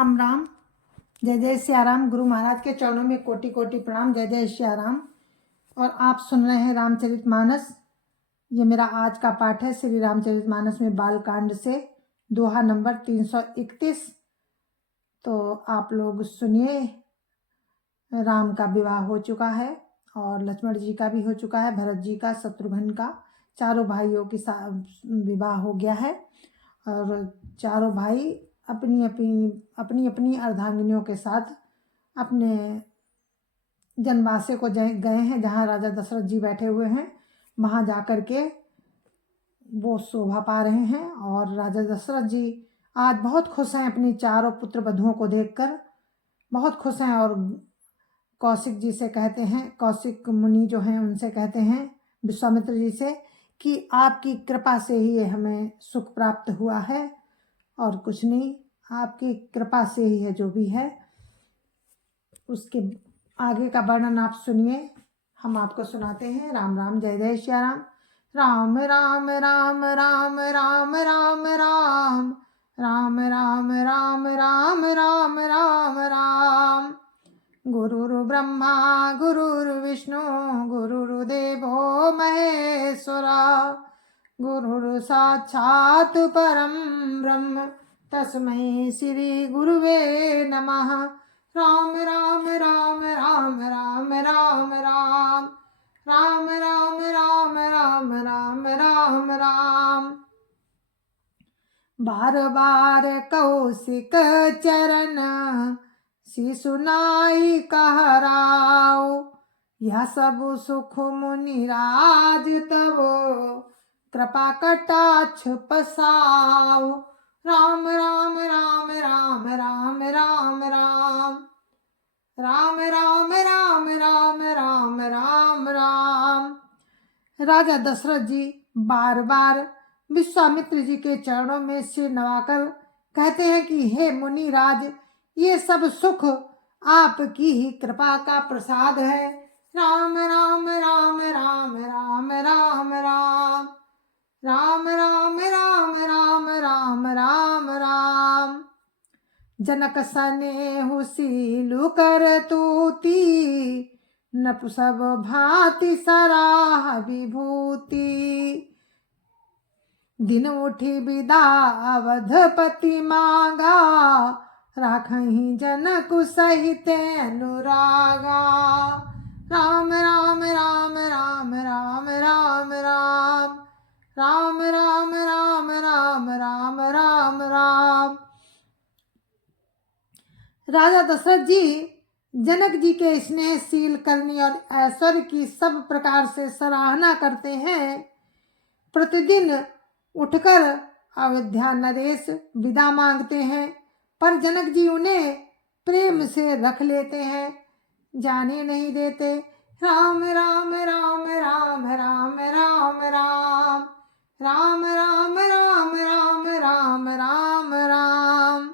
राम राम। जय जय सियाराम। गुरु महाराज के चरणों में कोटि कोटि प्रणाम। जय जय सियाराम। और आप सुन रहे हैं रामचरितमानस। ये मेरा आज का पाठ है श्री रामचरितमानस में बालकांड से दोहा नंबर 331। तो आप लोग सुनिए। राम का विवाह हो चुका है और लक्ष्मण जी का भी हो चुका है, भरत जी का, शत्रुघ्न का, चारों भाइयों की विवाह हो गया है। और चारों भाई अपनी अपनी अर्धांगिनियों के साथ अपने जनवासे को गए हैं, जहाँ राजा दशरथ जी बैठे हुए हैं। वहाँ जा कर के वो शोभा पा रहे हैं। और राजा दशरथ जी आज बहुत खुश हैं अपनी चारों पुत्र वधुओं को देखकर, बहुत खुश हैं। और कौशिक जी से कहते हैं, कौशिक मुनि जो हैं उनसे कहते हैं, विश्वामित्र जी से, कि आपकी कृपा से ही ये हमें सुख प्राप्त हुआ है और कुछ नहीं, आपकी कृपा से ही है जो भी है। उसके आगे का वर्णन आप सुनिए, हम आपको सुनाते हैं। राम राम। जय जय श्री राम। राम राम राम राम राम राम राम राम राम राम राम राम राम राम। गुरुर्ब्रह्मा गुरुर्विष्णु गुरुर्देवो महेश्वरा, गुरुर् साक्षात् परं ब्रह्म तस्मै श्री गुरुवे नमः। राम राम राम राम राम राम राम राम राम राम राम राम राम राम। बार बार कौशिक चरण शिशुनाई कहराओ, यह सब सुख मुनिराज तब कृपा कटाक्ष पसाओ। राम राम राम राम राम राम राम राम राम राम राम राम राम राम। राजा दशरथ जी बार बार विश्वामित्र जी के चरणों में सिर नवाकर कहते हैं कि हे मुनिराज, ये सब सुख आपकी ही कृपा का प्रसाद है। राम राम राम राम राम राम राम राम राम राम राम राम राम राम। जनक सनेहु सीलु कर तूती, नप सब भांति सराह विभूति। दिन उठी विदा अवधपति मांगा, राखहीं जनक सहित अनुरागा। राम राम राम राम राम राम राम राम राम राम राम राम राम राम। राजा दशरथ जी जनक जी के स्नेहशील करनी और ऐश्वर्य की सब प्रकार से सराहना करते हैं। प्रतिदिन उठकर अयोध्या नरेश विदा मांगते हैं, पर जनक जी उन्हें प्रेम से रख लेते हैं, जाने नहीं देते। राम राम राम राम राम राम राम राम राम राम राम राम राम राम।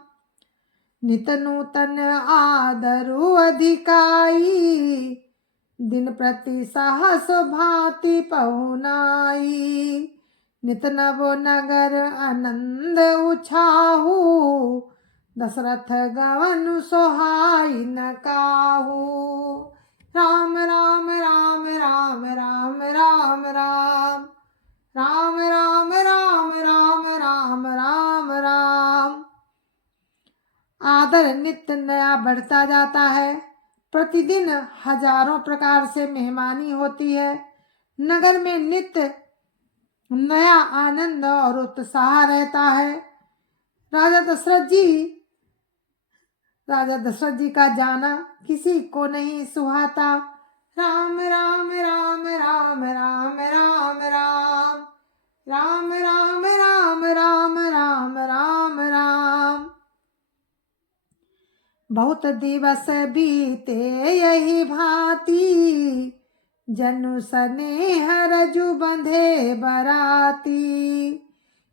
नित नूतन आदरु अधिकाई, दिन प्रति सहस भांति पहुनाई। नित नव नगर आनंद उछाहू, दशरथ गवन सोहाई न काहू। राम राम राम राम राम राम राम राम राम राम राम राम राम राम। आदर नित्य नया बढ़ता जाता है। प्रतिदिन हजारों प्रकार से मेहमानी होती है। नगर में नित्य नया आनंद और उत्साह रहता है। राजा दशरथ जी का जाना किसी को नहीं सुहाता। राम राम राम राम राम राम राम राम राम राम राम राम राम राम। बहुत दिवस बीते यही भांति, जनु स्नेह रजु बंधे बराती।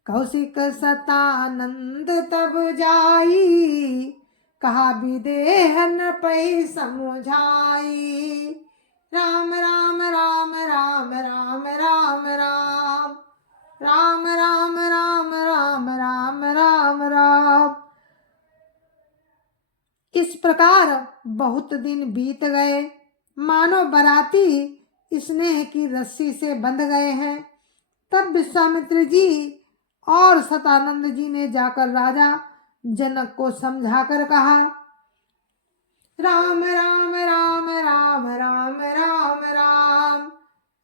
कौशिक सतानंद तब जाई, कहा विदेह न पै समझाई। राम राम राम राम राम राम राम राम राम राम राम राम राम राम। इस प्रकार बहुत दिन बीत गए, मानो बाराती स्नेह की रस्सी से बंध गए हैं। तब विश्वामित्र जी और सतानंद जी ने जाकर राजा जनक को समझाकर कहा, राम राम राम राम राम राम राम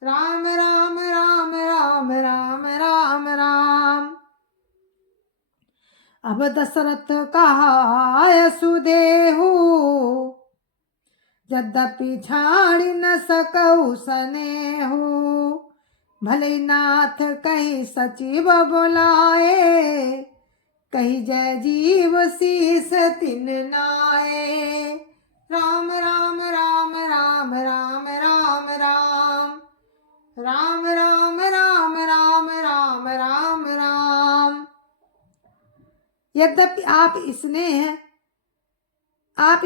राम राम राम राम राम राम राम। अब दशरथ कहा सुदेहु, यद्यपि छाड़ी न सकऊ सनेहु। भले नाथ कहीं सचिव बुलाए, कहीं जय जीव शीस तिन नाए। राम राम राम राम राम राम राम राम राम राम राम राम राम राम। यद्यपि आप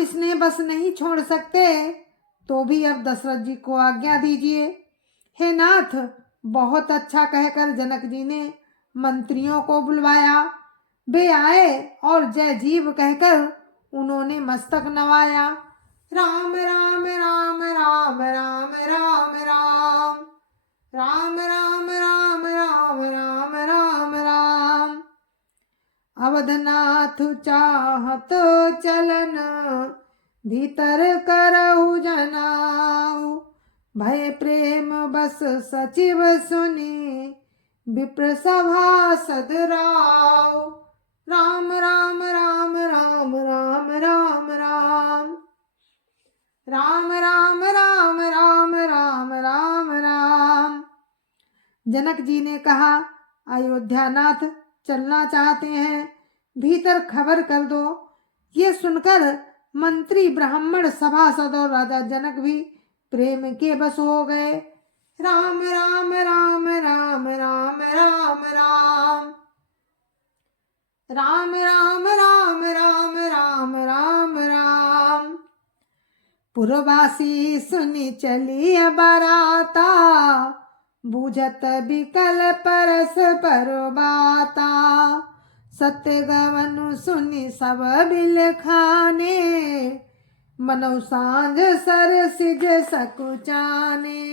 स्नेह बस नहीं छोड़ सकते, तो भी अब दशरथ जी को आज्ञा दीजिए। हे नाथ, बहुत अच्छा कहकर जनक जी ने मंत्रियों को बुलवाया। वे आए और जय जीव कहकर उन्होंने मस्तक नवाया। राम राम राम राम राम राम राम राम राम राम राम राम राम राम। अवधनाथ चाहत चलन, भीतर करहु जनाऊ। भय प्रेम बस सचिव सुनी, विप्र सभासद राव। राम राम राम राम राम राम राम राम राम राम राम राम राम राम। जनक जी ने कहा, अयोध्यानाथ चलना चाहते हैं, भीतर खबर कर दो। ये सुनकर मंत्री, ब्राह्मण, सभासद और राजा जनक भी प्रेम के बस हो गए। राम राम राम राम राम राम राम राम राम राम राम राम राम राम। पुरवासी सुनी चली बराता, बूझत बिकल परस पर बाता। सत्य गवन सुनी सब बिल खाने, मनौ सांझ सर सिज सकुचाने।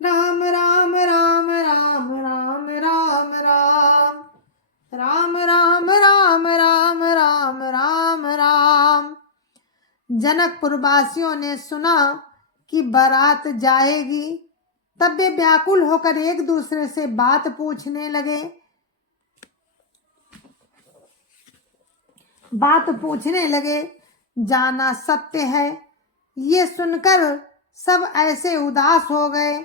राम राम राम राम राम राम राम राम राम राम राम राम राम राम। जनकपुर वासियों ने सुना कि बारात जाएगी, तब वे व्याकुल होकर एक दूसरे से बात पूछने लगे। जाना सत्य है, ये सुनकर सब ऐसे उदास हो गए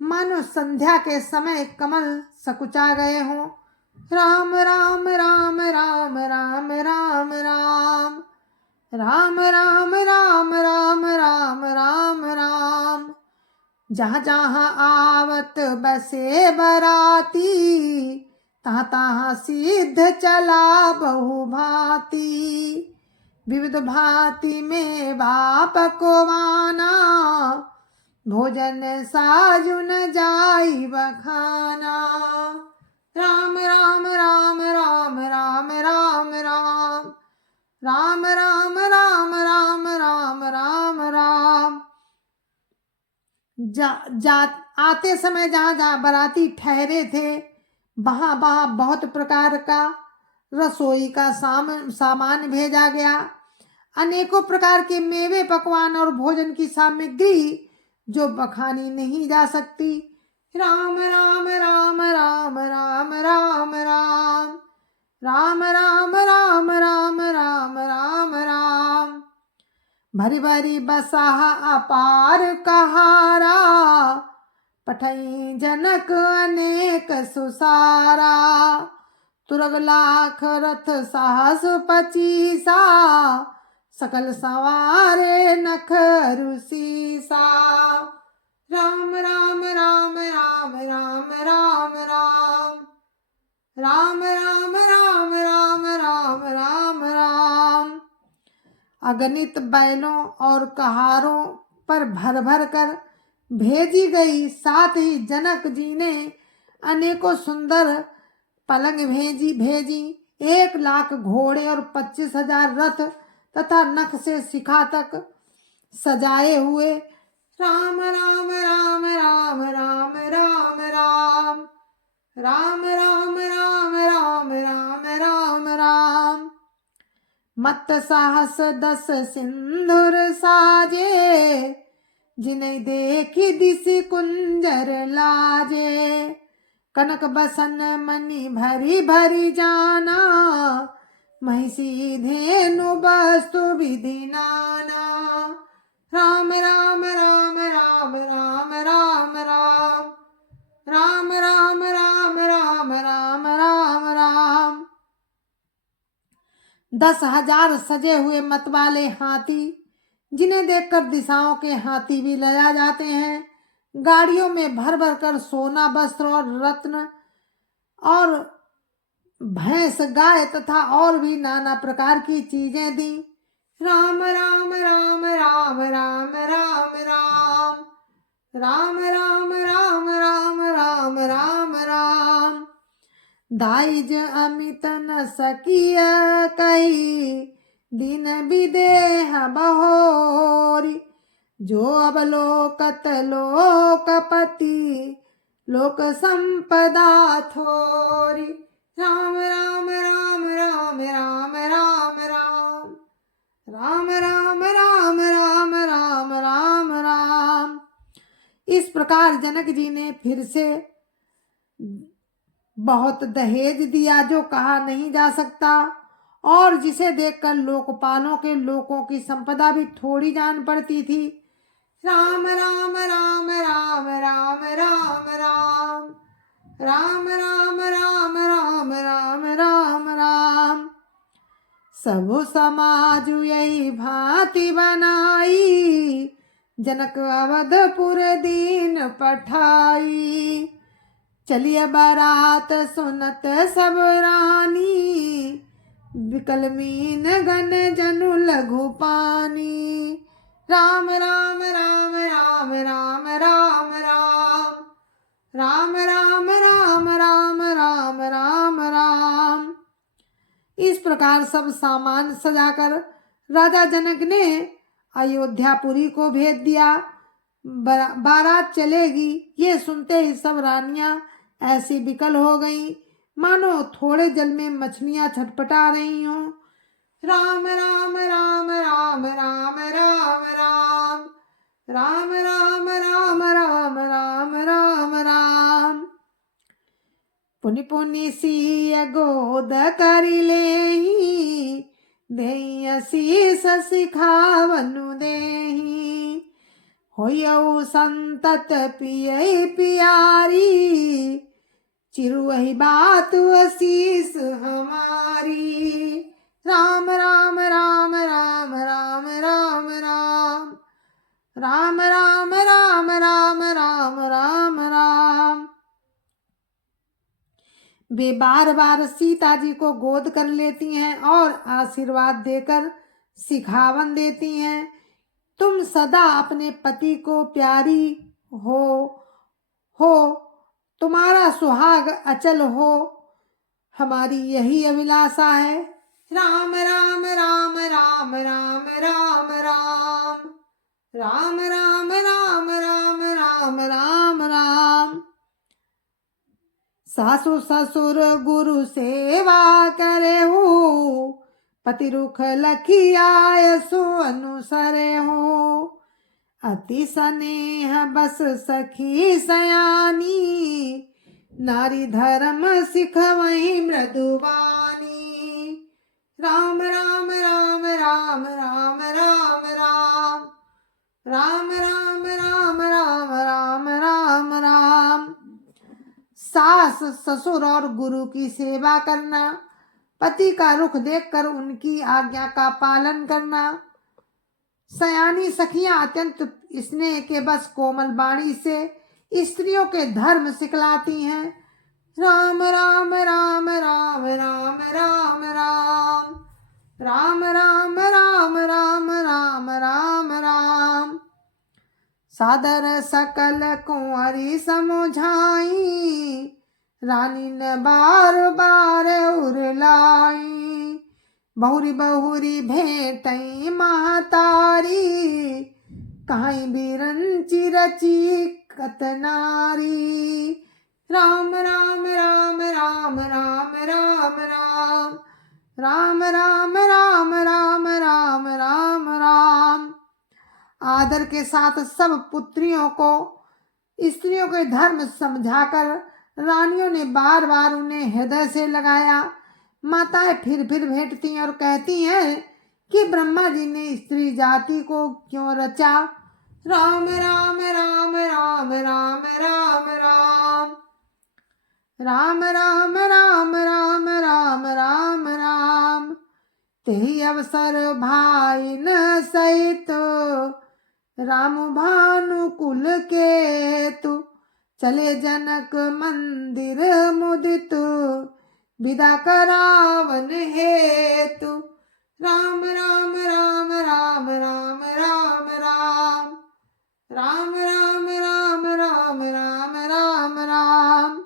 मानो संध्या के समय कमल सकुचा गए हों। राम राम राम राम राम राम राम राम राम राम राम राम राम राम। जहाँ जहाँ आवत बसे बराती, तहाँ तहाँ सिद्ध चला बहु भांति। विविध भांति में बाप को वाना, भोजन साजुन जाई बखाना। राम राम राम राम राम राम राम राम राम राम राम राम राम राम। आते समय जहाँ जहाँ बाराती ठहरे थे, वहाँ बहुत प्रकार का रसोई का सामान भेजा गया। अनेकों प्रकार के मेवे, पकवान और भोजन की सामग्री जो बखानी नहीं जा सकती। राम राम राम राम राम राम राम राम राम राम राम राम राम राम। भरी भरी बसाह अपार कहारा, पठई जनक अनेक सुसारा। तुरग लाख रथ साहस 25, सकल सवारे नख रुसीसा। राम राम राम राम राम राम राम राम राम राम राम राम राम राम। अगणित बैलों और कहारों पर भर भर कर भेजी गई। साथ ही जनक जी ने अनेकों सुंदर पलंग भेजी। 1 लाख घोड़े और 25,000 रथ तथा नख से शिखा तक सजाए हुए राम राम राम राम राम राम राम राम राम राम राम राम राम राम। मत साहस 10 सिंधुर साजे, जिन्हें देखी दिस कुंजर लाजे। कनक बसन मणि भरी भरी जाना, महिषी धेनु वस्तु विधि नाना। राम राम राम राम राम राम राम राम राम राम राम राम राम राम। 10,000 सजे हुए मतवाले हाथी, जिन्हें देखकर दिशाओं के हाथी भी लजा जाते हैं। गाड़ियों में भर भर कर सोना, वस्त्र और रत्न और भैंस, गाय तथा और भी नाना प्रकार की चीजें दी। राम राम राम राम राम राम राम राम राम राम राम राम राम राम। दाइज अमित न सकिय कही, दिन विदेह बहोरी। जो अवलोकत लोकपति, लोक संपदा थोरी। राम राम राम राम राम राम राम राम राम राम राम राम राम राम। इस प्रकार जनक जी ने फिर से बहुत दहेज दिया, जो कहा नहीं जा सकता, और जिसे देखकर लोकपालों के लोगों की संपदा भी थोड़ी जान पड़ती थी। राम राम राम राम राम राम राम राम राम राम राम राम राम राम। सबु समाज यही भांति बनाई, जनक अवधपुर दीन पठाई। चलिए बारात सुनत सब रानी, विकल मीन गन जनु लघु पानी। राम राम राम राम राम राम राम राम राम राम राम राम राम राम। इस प्रकार सब सामान सजाकर राजा जनक ने अयोध्यापुरी को भेज दिया। बारात चलेगी, ये सुनते ही सब रानियां ऐसी विकल हो गईं, मानो थोड़े जल में मछलियां छटपटा रही हों। राम राम राम राम राम राम राम राम राम राम राम राम राम राम। पुनि पुनि सिय गोद करि लेहि, देहि शीस सिखावनु देहि। होयऊ संतत पियई पियारी, चिरुहि बात असीस हमारी। राम राम राम राम राम राम राम राम राम राम राम राम राम राम। वे बार बार सीता जी को गोद कर लेती हैं और आशीर्वाद देकर सिखावन देती हैं। तुम सदा अपने पति को प्यारी हो, तुम्हारा सुहाग अचल हो, हमारी यही अभिलाषा है। राम राम राम राम राम राम राम राम राम राम राम राम राम राम। सासु ससुर गुरु सेवा करे हो, पति रुख लखी आय सो अनुसरे हो। अति स्नेह बस सखी सयानी, नारी धर्म सिखवहि मृदुवानी। राम राम राम राम राम राम राम राम राम राम राम राम राम राम। सास ससुर और गुरु की सेवा करना, पति का रुख देखकर उनकी आज्ञा का पालन करना। सयानी सखियां अत्यंत स्नेह के बस कोमल वाणी से स्त्रियों के धर्म सिखलाती हैं। राम राम राम राम राम राम राम राम राम राम राम राम राम राम। सादर सकल कुंवरी समझाई, रानी न बार बार उरलाई। बहुरी बहुरी भेटई महतारी, कहीं बिरंची रची कतनारी। राम राम राम राम राम राम राम राम राम राम राम राम राम राम। आदर के साथ सब पुत्रियों को स्त्रियों के धर्म समझाकर रानियों ने बार बार उन्हें हृदय से लगाया। माताएं फिर भेंटती हैं और कहती हैं कि ब्रह्मा जी ने स्त्री जाति को क्यों रचा। राम राम राम राम राम राम राम राम राम राम राम राम राम राम। तेहि अवसर भाई न सहित राम भानुकुल के तु, चले जनक मंदिर मुदित विदा करावन हेतु। राम राम राम राम राम राम राम राम राम राम राम राम राम राम।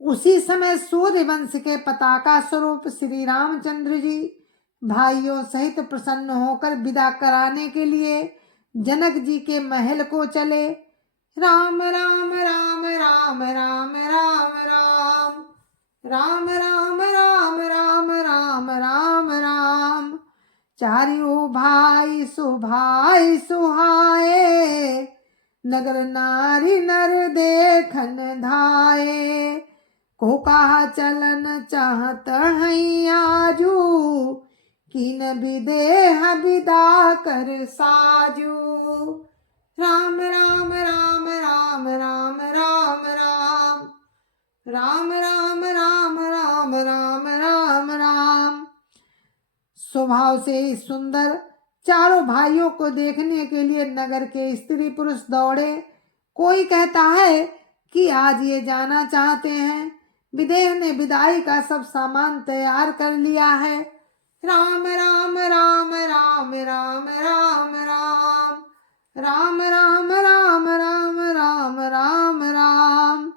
उसी समय सूर्य वंश के पताका स्वरूप श्री रामचंद्र जी भाइयों सहित प्रसन्न होकर विदा कराने के लिए जनक जी के महल को चले। राम राम राम राम राम राम राम राम राम राम राम राम राम राम। चारियों भाई सुभाई सुहाए, नगर नारी नर देखन धाये। को कहा चलन चाहत हैं आजू, कीन विदेह विदा कर साजू। राम राम राम राम राम राम राम राम राम राम राम राम राम राम। स्वभाव से ही सुंदर चारों भाइयों को देखने के लिए नगर के स्त्री पुरुष दौड़े। कोई कहता है कि आज ये जाना चाहते हैं। विदेह ने विदाई का सब सामान तैयार कर लिया है। राम राम राम राम राम राम राम राम राम राम राम राम राम राम।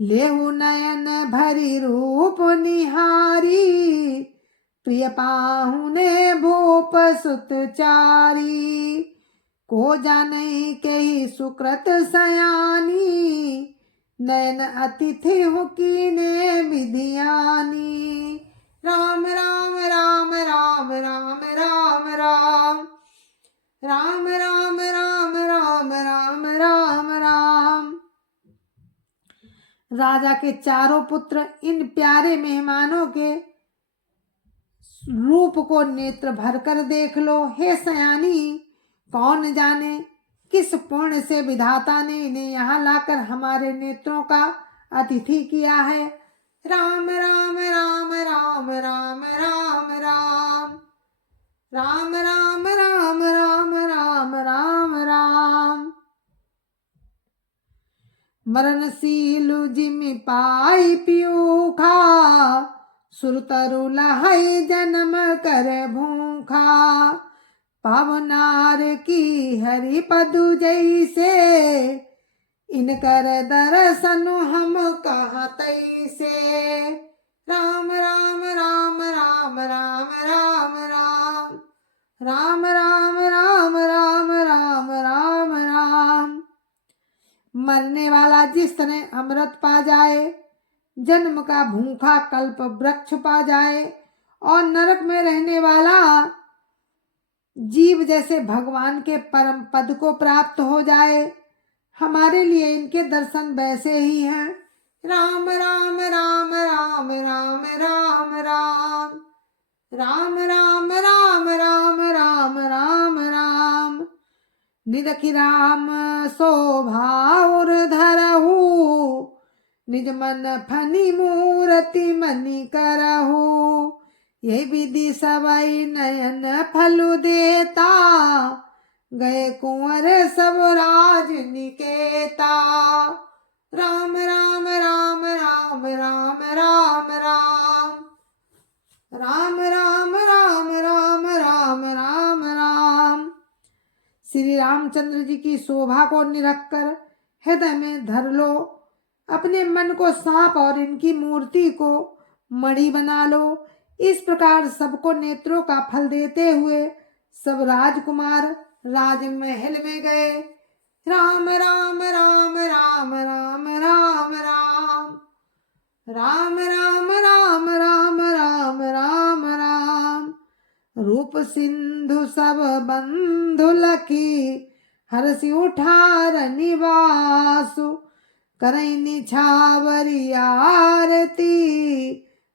लेहु नयन भरी रूप निहारी, प्रिय पाहुने भूप सुत चारी। को जाने के ही सुकृत सयानी, नयन अतिथि हो कीने विधियानी। राम राम राम राम राम राम राम राम राम राम राम राम राम राम। राजा के चारों पुत्र इन प्यारे मेहमानों के रूप को नेत्र भरकर देख लो। हे सयानी, कौन जाने किस पुण्य से विधाता ने इन्हें यहाँ लाकर हमारे नेत्रों का अतिथि किया है। राम राम राम राम राम राम राम राम राम राम राम राम राम राम। मरणशील जिमि पाई पियूखा, सुरतरु लहै जन्म कर भूखा। पावनार की हरि पदु जैसे, इनकर दर्शन हम कहाँ तैसे। राम राम राम राम राम राम राम राम राम राम राम राम राम राम। मरने वाला जिस तरह अमृत पा जाए, जन्म का भूखा कल्प वृक्ष पा जाए, और नरक में रहने वाला जीव जैसे भगवान के परम पद को प्राप्त हो जाए, हमारे लिए इनके दर्शन वैसे ही हैं। राम राम राम राम राम राम राम राम राम राम राम राम राम राम। निरखि राम शोभाउर धरहु, निज मन फनि मूर्ति मनि करहु। ये विधि सबई नयन फलु देता, गए कुंवर सब राज निकेता। राम राम राम राम राम राम राम राम राम राम राम राम राम राम। श्री रामचंद्र जी की शोभा को निरख कर हृदय में धर लो। अपने मन को सांप और इनकी मूर्ति को मणि बना लो। इस प्रकार सबको नेत्रों का फल देते हुए सब राजकुमार राजमहल में गए। राम राम राम राम राम राम राम राम राम राम राम राम राम राम। रूप सिंधु सब बंधु लखी हरसि उठार निवासु। करई निछावरी आरती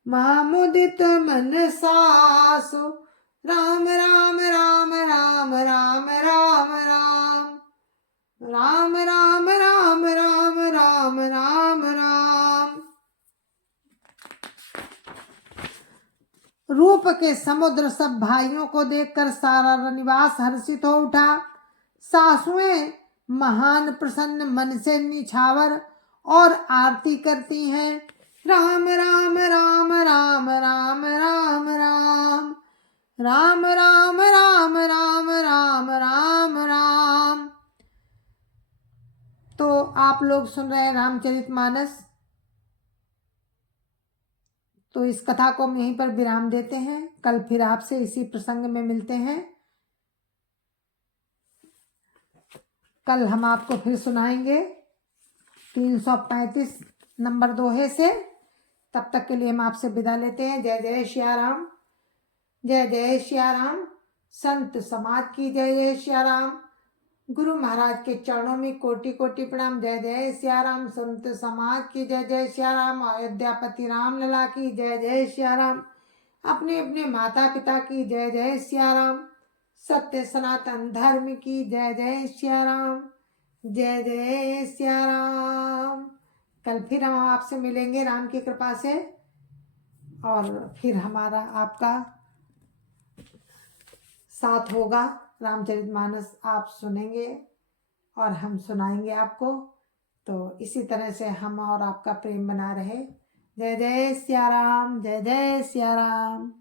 मामुदित मन सासु। राम राम राम राम राम राम राम राम राम राम राम राम राम राम। रूप के समुद्र सब भाइयों को देखकर सारा निवास हर्षित हो उठा। सासुएं महान प्रसन्न मन से निछावर और आरती करती हैं। राम राम राम राम राम राम राम राम राम राम राम राम राम राम। तो आप लोग सुन रहे हैं रामचरितमानस। तो इस कथा को हम यहीं पर विराम देते हैं। कल फिर आपसे इसी प्रसंग में मिलते हैं। कल हम आपको फिर सुनाएंगे 335 नंबर दोहे से। तब तक के लिए हम आपसे विदा लेते हैं। जय जय श्या राम, जय जय श्या राम। संत समाज की जय जय श्या राम। गुरु महाराज के चरणों में कोटि कोटि प्रणाम। जय जय श्या राम। संत समाज की जय जय श्या राम। अयोध्यापति राम लला की जय जय श्या राम। अपने अपने माता पिता की जय जय श्या राम। सत्य सनातन धर्म की जय जय श्या राम। जय जय श्या राम। कल फिर हम आपसे मिलेंगे राम की कृपा से, और फिर हमारा आपका साथ होगा। रामचरितमानस आप सुनेंगे और हम सुनाएंगे आपको। तो इसी तरह से हम और आपका प्रेम बना रहे। जय जय श्या राम, जय जय श्या राम।